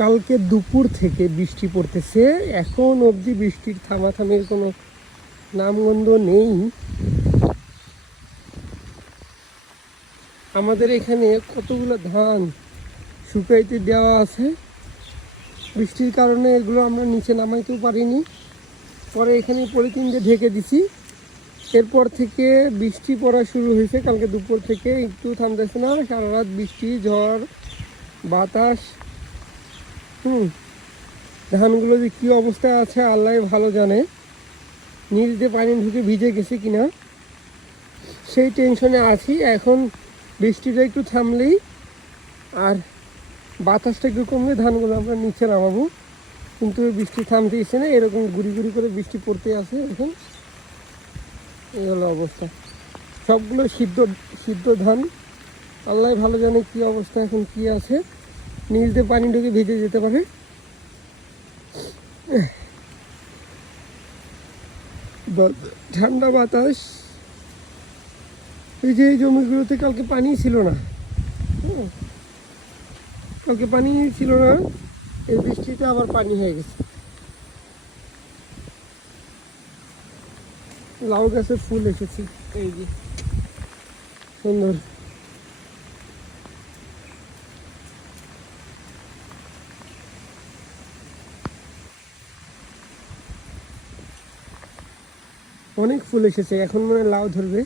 কালকে দুপুর থেকে বৃষ্টি পড়তেছে, এখন অবধি বৃষ্টির থামাথামির কোনো নামগন্ধ নেই। আমাদের এখানে কতগুলো ধান শুকাইতে দেওয়া আছে, বৃষ্টির কারণে এগুলো আমরা নিচে নামাইতেও পারিনি। পরে এখানে পলিথিন দিয়ে ঢেকে দিছি। এরপর থেকে বৃষ্টি পড়া শুরু হয়েছে, কালকে দুপুর থেকে একটু থামতেছে না, সারা রাত বৃষ্টি, ঝড়, বাতাস। ধানগুলো যে কী অবস্থায় আছে আল্লাহ ভালো জানে। নিচ দিয়ে পানি ঢুকে ভিজে গেছে কিনা সেই টেনশনে আছি। এখন বৃষ্টিটা একটু থামলেই আর বাতাসটা একটু কমলে ধানগুলো আমরা নিচে নামাবো, কিন্তু বৃষ্টি থামতে ইচ্ছে না, এরকম গুড়ি গুড়ি করে বৃষ্টি পড়তে আছে। এখন এই হলো অবস্থা, সবগুলো সিদ্ধ সিদ্ধ ধান। আল্লাহ ভালো জানে কী অবস্থা, এখন কি আছে, নিচ দিয়ে পানি ঢুকে ভিজে যেতে পারে। ঠান্ডা বাতাস। এই যে এই জমিগুলোতে কালকে পানি ছিল না, কালকে পানি ছিল না, এই বৃষ্টিতে আবার পানি হয়ে গেছে। লাউ গাছে ফুল এসেছে, এই যে সুন্দর। অনেক ফুল এসেছে, এখন মনে হয় লাউ ধরবে।